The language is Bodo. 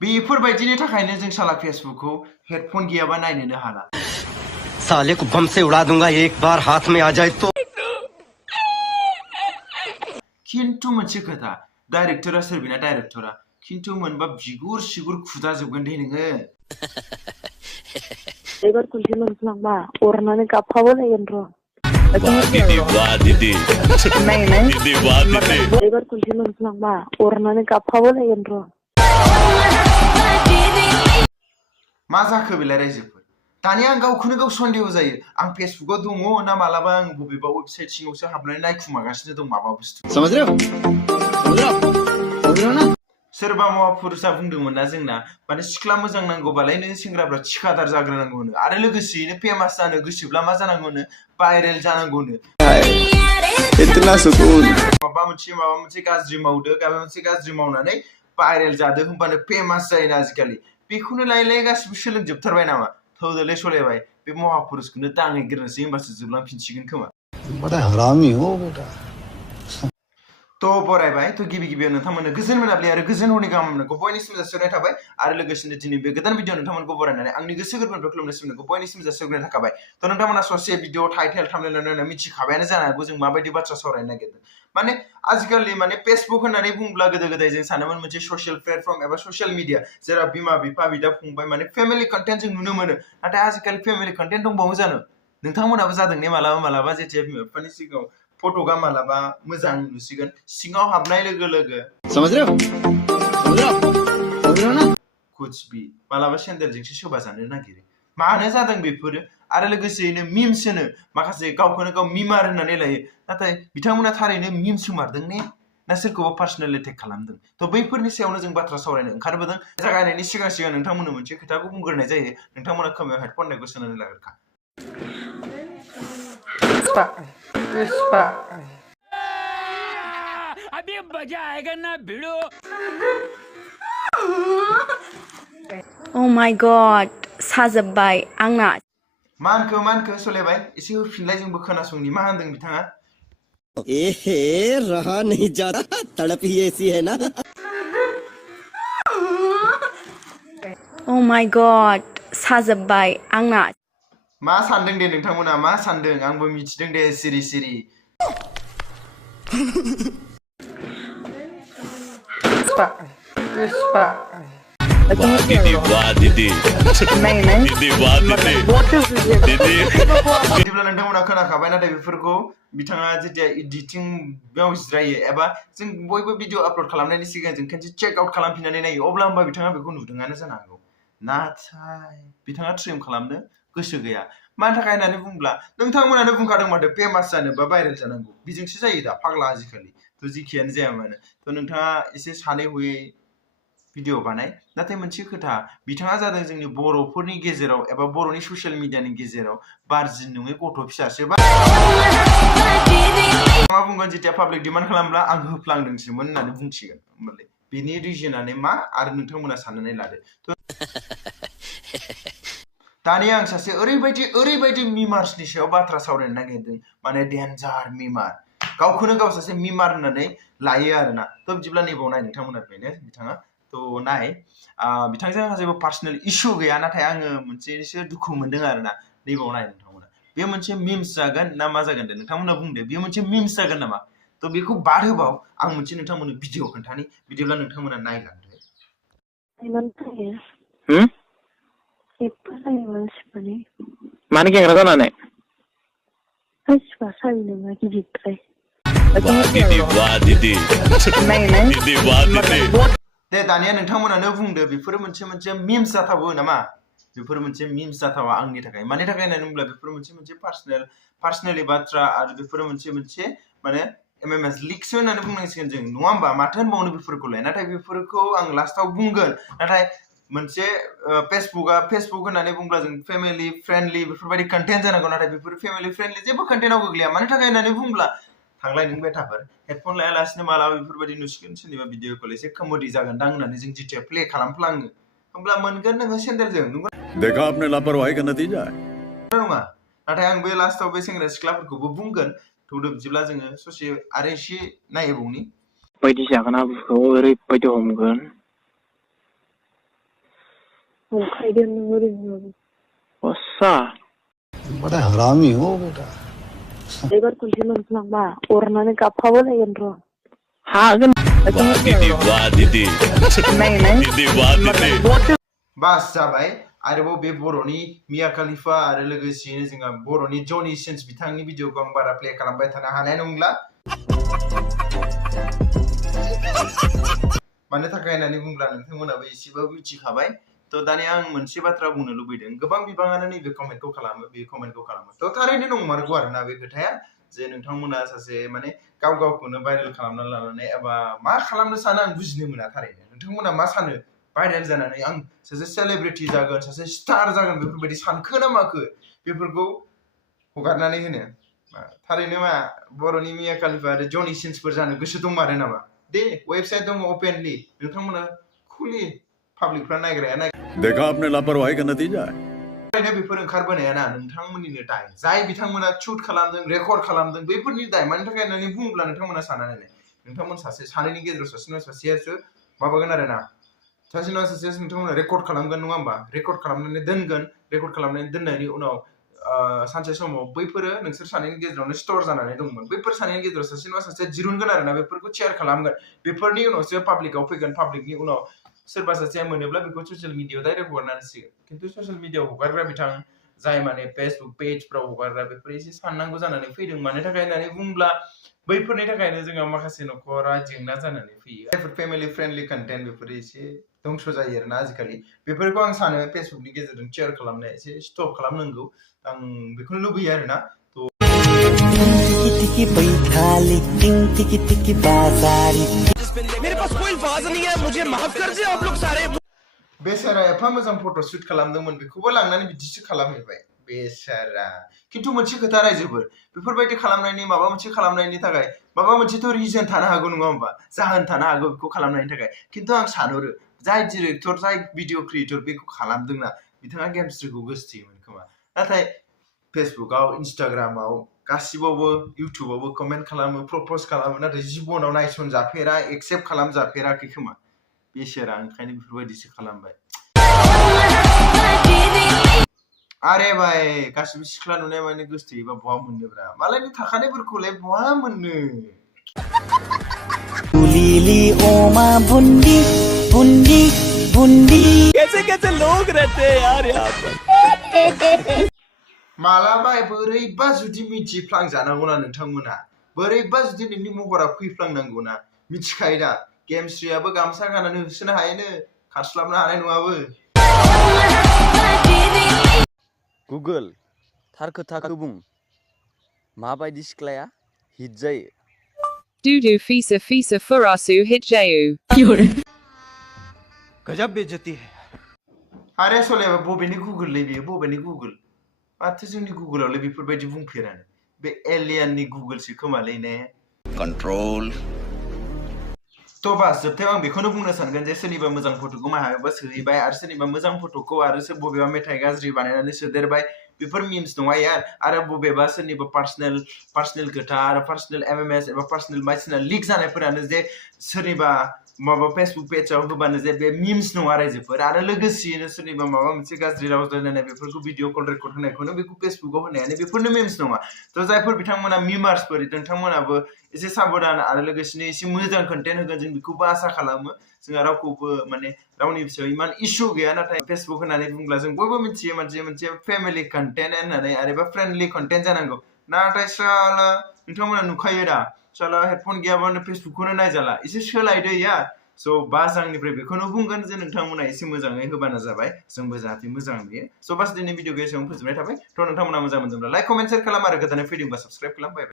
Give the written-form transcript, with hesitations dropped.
बेफोरबायदिनि थाखायनो जों साला फेसबुकखौ हेडफोन गैयाबा नायनोनो हाला। साले को बम से उड़ा दूंगा एक बार हाथ में आ जाए तो। खिन्थु मोनसे खोथा, डाइरेक्टरा सोर बेना डाइरेक्टरा खिन्थु मोनबा बिगुर सिगुर खुदा जोबगोन दे नोङो। एबार खनसे मोनफ्लांबा अरनानै गाबफाबोलायगोन र'। एबार खनसे मोनफ्लांबा अरनानै गाबफाबोलायगोन र'। मा जाखो बेलाय रायजोफोर? दानिया आं गावखौनो गाव सन्देह जायो, आं फेसबुकाव दङ ना मालाबा आं बबेबा वेबसाइट सिङावसो हाबनानै नायखुमागासिनो दं माबा बुस्थु। सोरबा माबाफोरसा बुंदोंमोन ना जोंना माने सिख्ला मोजां नांगौबालाय नों सेंग्राफ्रा थिखादार जाग्रोनांगौनो आरो लोगोसेयैनो फेमास जानो गोसोब्ला मा जानांगौनो भाइरेल जानांगौनो। माबा मोनसे गाज्रि मावदो, माबा मोनसे गाज्रि मावनानै भाइरेल जादो होनबानो फेमास जायोना आजिखालि। बेखौनो लायलाय गासिबो सोलोंजोबथारबाय नामा? थौदोलै सलायबाय, बे महापुरुषखौनो दाङैग्रोनोसै होनबासो जोबलांफिनसिगोन खोमा। बड़ा हरामी हो बेटा। थ' बरायबाय, थ' गिबियाव नोंथांमोननो गोजोन मोनाबिलि आरो गोजोन हरनि गाहाम हामलायनायखौ बयनिसिम जासिहरनाय थाबाय आरो लोगोसेनो दिनै बे गोदान भिडिअ नोंथांमोनखौ बरायनानै आंनि गोसो गोरबोनिफ्राय खुलुमनाय सिबिनायखौ बयनिसिम जासिहरनाय थाखाबाय। थ' नोंथांमोना ससे भिडिअ टाइटेल थाम्बनेल नायनानै मिथिखाबायानो जानो हागौ जों माबायदि बाथ्रा सावरायनो नागिरदों। माने आजिखालि माने फेसबुक होननानै बुङोब्ला गोदो गोदाय जों सानोमोन मोनसे ससियेल प्लेटफर्म एबा ससियेल मिडिया जेराव बिमा बिफा बिदा फंबाय माने फेमिलि कन्टेन्ट जों नुनो मोनो। नाथाय आजिखालि फेमिलि कन्टेन्ट दंबावो जानो? नोंथांमोनाबो जादों ने मालाबा जेथिया बिमा बिफानि सिगाङाव फट'गा मालाबा मोजां नुसिगोन, सिङाव हाबनाय लोगो लोगो कुछ भी मालाबा सेन्देलजोंसो सोबा जानो नागिरो। मानो जादों बेफोरो? आरो लोगोसेयैनो मिम्स होनो, माखासे गावखौनो गाव मिमार होननानै लायो, नाथाय बिथांमोना थारैनो मिम्स मारदों ने ना सोरखौबा पार्सनेल एटेक खालामदों? थ' बैफोरनि सायावनो जों बाथ्रा सावरायनो ओंखारबोदों। जागायनायनि सिगां नोंथांमोननो मोनसे खोथाखौ बुंग्रोनाय जायो, नोंथांमोना खोमायाव हेडफन होननायखौ सोनानै लाग्रोखा। अभी मजा आएगा ना भिड़ो। Oh my god, साजोब्बाय आंना। मानखो सलायबाय, एसे होफिनलाय जोंबो खोनासंनि मा होनदों बिथाङा। रहा नहीं जा रहा, तड़प ही ऐसी है ना। Oh my god, साजोब्बाय आंना। मा सानदों दे नोंथांमोना, मा सानदों? आंबो मिथिदों दे सिरि सिरि। बिदिब्ला नोंथांमोना खोनाखाबाय, नाथाय बेफोरखौ बिथाङा जेथिया एडिटिंआव जिरायो एबा जों बयबो भिडिअ आपल'ड खालामनायनि सिगां जों खनसे चेक आउट खालामफिननानै नायो, अब्ला होमबा बिथाङा बेखौ नुदोंआनो जानो हागौ। नाथाय बिथाङा ट्रिम खालामनो गोसो गैया। मानि थाखाय होननानै बुंब्ला नोंथांमोनानो बुंखादों माथो फेमास जानो बा भाइरेल जानांगौ, बेजोंसो जायो दा फाग्ला आजिखालि। थ' जिखियानो जाया मानो, थ' नोंथाङा एसे सानै हयै भिडिअ बानाय। नाथाय मोनसे खोथा, बिथाङा जादों जोंनि बर'फोरनि गेजेराव एबा बर'नि ससियेल मिडियानि गेजेराव बारजि नङै गथ' फिसासो बा मा बुंगोन जेथिया पाब्लिक डिमान्ड खालामब्ला आं होफ्लांदोंसोमोन होननानै बुंसिगोन। होमबालाय बेनि रिजनानो मा आरो नोंथांमोना साननानै लादो। दानिया आं सासे ओरैबायदि मिमार्सनि सायाव बाथ्रा सावरायनो नागिरदों, माने डेन्जार मिमार, गावखौनो गाव सासे मिमार होननानै लायो आरोना। थ' बिदिब्ला नैबाव नाय नोंथांमोना बेनो बिथाङा। थ' नाय, बिथांजों आंहा जेबो पार्सनेल इस्यु गैया, नाथाय आङो मोनसेसो दुखु मोनदों आरोना। नैबाव नाय नोंथांमोना, बेयो मोनसे मिम्स जागोन ना मा जागोन दे नोंथांमोना बुंदो, बेयो मोनसे मिम्स जागोन नामा? थ' बेखौ बाद होबाव आं मोनसे नोंथांमोननो भिडिअ खोन्थानि, बिदिब्ला नोंथांमोना नायलांदो। मानो गेंग्रा जानानै? दे दानिया नोंथांमोनानो बुंदो, बेफोरो मोनसे मिम्स जाथावो नामा? बेफोर मोनसे मिम्स जाथावा आंनि थाखाय। मानि थाखाय होननानै बुंब्ला बेफोर मोनसे पार्सनेलि बाथ्रा आरो बेफोरो मोनसे माने एमएमएस लिक्सो होननानै बुंनांसिगोन जों, नङा होमबा? माथो होनबावनो बेफोरखौलाय। नाथाय बेफोरखौ आं लास्टाव बुंगोन। नाथाय मोनसे फेसबुक होननानै बुंब्ला जों फेमिलि फ्रेन्डलि बेफोरबायदि कन्टेन्ट जानांगौ, नाथाय बेफोर फेमिलि फ्रेन्डलि जेबो कन्टेन्टआव गोग्लैया। मानि थाखाय होननानै बुंब्ला थांलाय नों बेटाफोर, हेडफन लायालासिनो मालाबा बेफोरबायदि नुसिगोन सोरनिबा भिडिअ कल एसे कमेडि जागोनदां होननानै जों जिथिया प्ले खालामफ्लाङो, होमब्ला मोनगोन नोङो सेन्देलजों, नंगौ? देखा आपने लापरवाही का नतीजा है। नङा, नाथाय आं बे लास्टाव बे सेंग्रा सिख्लाफोरखौबो बुंगोन। थौदो बिदिब्ला जोङो ससे आरो एसे नायबावनि। बायदि जागोन आबुखौ ओरैबायदि हमगोन हमखायदों नों ओरैनो हस्सा बड़ा हरामी हो बेटा एबार खनसे मोनफ्लांबा अरनानै गाबफाबोलायगोन र' हागोन बास जाबाय आरोबाव बे बर'नि मिया खलिफा आरो लोगोसेयैनो जोंहा बर'नि जनि सिन्स बिथांनि भिडिअखौ आं बारा प्ले खालामबाय थानो हानाय नंला मानो थाखाय होननानै बुंब्ला नोंथांमोनाबो एसेबाबो मिथिखाबाय थ' दानिया आं मोनसे बाथ्रा बुंनो लुबैदों गोबां बिबाङानो नैबे कमेन्टखौ खालामो थ' थारैनो नंमारगौ आरोना बे खोथाया जे नोंथांमोना सासे माने गाव गावखौनो भाइरेल खालामना लानानै एबा मा खालामनो सानो आं बुजिनो मोना थारैनो नोंथांमोना मा सानो भाइरेल जानानै आं सासे सेलिब्रिटि जागोन सासे स्टार जागोन बेफोरबायदि सानखो ना माखो बेफोरखौ हगारनानै होनो थारैनो मा बर'नि मिया खलिफा आरो जनि सिन्सफोर जानो गोसो दंमारो नामा दे वेबसाइट दङ अपेनलि नोंथांमोना खुलि पाब्लिकफ्रा नायग्राया देखा आपने लापरवाही का नतीजा है थारैनो बेफोर ओंखारबोनाया ना नोंथांमोननिनो दाय जाय बिथांमोना शुट खालामदों रेकर्ड खालामदों बेफोरनि दाय मानि थाखाय होननानै बुङोब्ला नोंथांमोना साननानै नाय नोंथांमोन सानैनि गेजेराव सासे नङा सासेयासो माबागोन आरोना सासे नङा सासेयासो नोंथांमोना रेकर्ड खालामगोन नङा होमबा रेकर्ड खालामनानै दोनगोन रेकर्ड खालामनानै दोननायनि उनाव सानसे समाव बैफोरो नोंसोर सानैनि गेजेरावनो स्टोर जानानै दंमोन बैफोर सानैनि गेजेराव सासे नङा सासे दिरुनगोन आरोना बेफोरखौ शेयार खालामगोन बेफोरनि उनावसो पाब्लिकआव फैगोन पाब्लिकनि उनाव सोरबा सासेया मोनोब्ला बेखौ ससियेल मिडियायाव डाइरेक्ट हगारनानै होसिगोन खिन्थु ससियेल मिडियायाव हगारग्रा बिथां जाय माने फेसबुक पेजफ्राव हगारग्रा बेफोर एसे साननांगौ जानानै फैदों मानि थाखाय होननानै बुंब्ला बैफोरनि थाखायनो जोंहा माखासे न'खरा जेंना जानानै फैयो जायफोर फेमिलि फ्रेन्डलि कन्टेन्ट बेफोर एसे दंस' जायो आरोना आजिखालि बेफोरखौ आं सानो फेसबुकनि गेजेरजों शेयार खालामनाय एसे स्टप खालामनांगौ आं बेखौनो लुबैयो आरोना मेरे पास कोई आवाज नहीं है मुझे माफ कर दे आप लोग सारे बेसारा एफा मोजां फट' शुट खालामदोंमोन बेखौबो लांनानै बिदिसो खालामहैबाय बेसारा खिन्थु मोनसे खोथा रायजोफोर बेफोरबायदि खालामनायनि माबा मोनसे खालामनायनि थाखाय माबा मोनसेथ' रिजन थानो हागौ नङा होमबा जाहोन थानो हागौ बेखौ खालामनायनि थाखाय खिन्थु आं सानहरो जाय डिरेक्टर जाय भिडिअ क्रिएटर बेखौ खालामदोंना बिथाङा गेमस्ट्रिखौ गोसोथोयोमोन खोमा नाथाय फेसबुकआव इन्स्टाग्रामाव गासिबावबो इउटुबावबो कमेन्ट खालामो प्रप'ज खालामो नाथाय जिबनाव नायसनजाफेरा एक्सेप्ट खालामजाफेराखै खोमा बेसोरा ओंखायनो बेफोरबायदिसो खालामबाय आरे भाई गासिबो सिख्ला नुनाय माने गोसोथोयोबा बहा मोननोब्रा मालायनि थाखानायफोरखौलाय बहा मोननो लीली ओमा बुंदी बुंदी बुंदी कैसे कैसे लोग रहते हैं यार यहाँ पर मालाबा बोरैबा जुदि मिथिफ्लांजानांगौना नोंथांमोना बोरैबा जुदि नोंनि महरा फैफ्लांनांगौना मिथिखायो दा गेमस्ट्रियाबो गामसा गाननानै होसोनो हायोनो खारस्लाबनो हानाय नङाबो गुगोल थार खोथाखौ बुं माबायदि सिख्लाया हिट जायो Dudu fisa fisa furasu hitjayu. गजब बेइज्जती है आरे सलेबा बबेनि गुगोललै बेयो बबेनि गुगोल माथो जोंनि गुगोलावलाय बेफोरबायदि बुंफेरानो बे एलियाननि गुगोलसो खोमालै ने कंट्रोल थ' बास जोबथायाव आं बेखौनो बुंनो सानगोन जे सोरनिबा मोजां फट'खौ माहायबा सोहैबाय आरो सोरनिबा मोजां फट'खौ आरो सोर बबेबा मेथाइ गाज्रि बानायनानै सोदेरबाय बेफोर मिम्स नङा यार आरो बबेबा सोरनिबा पार्सनेल खोथा आरो पार्सनेल एमएमएस एबा पार्सनेल बायदिसिना लिक जानायफोरानो जे सोरनिबा माबा फेसबुक पेजाव होबानो जे बे मिम्स नङा रायजोफोर आरो लोगोसेयैनो सोरनिबा माबा मोनसे गाज्रि राव रायलायनाय बेफोरखौ भिडिअ कल रेकर्ड होनायखौनो बेखौ फेसबुकाव होनायानो बेफोरनो मिम्स नङा थ' जायफोर बिथांमोना मिमार्सफोर नोंथांमोनाबो एसे साबधान आरो लोगोसेनो एसे मोजां कन्टेन्ट होगोन जों बेखौबो आसा खालामो जोंहा रावखौबो माने रावनि सायाव इमान इस्यु गैया नाथाय फेसबुक होननानै बुंब्ला जों बयबो मिथियो मोनसे फेमिलि कन्टेन्ट होननानै आरोबा फ्रेन्डलि कन्टेन्ट जानांगौ नाथाय साला नोंथांमोना नुखायो दा साला हेडफन गैयाबानो फेसबुकखौनो नायजाला एसे सोलायदो या स' बास आंनिफ्राय बेखौनो बुंगोन जे नोंथांमोना एसे मोजाङै होबानो जाबाय जोंबो जाहाथे मोजां नुयो स' बास दिनै भिडिअखौ एसेबां फोजोबनाय थाबाय थ' नोंथांमोना मोजां मोनदोंब्ला लाइक कमेन्ट शेयार खालाम आरो गोदानै फैदोंबा साबस्क्राइब खालाम बाय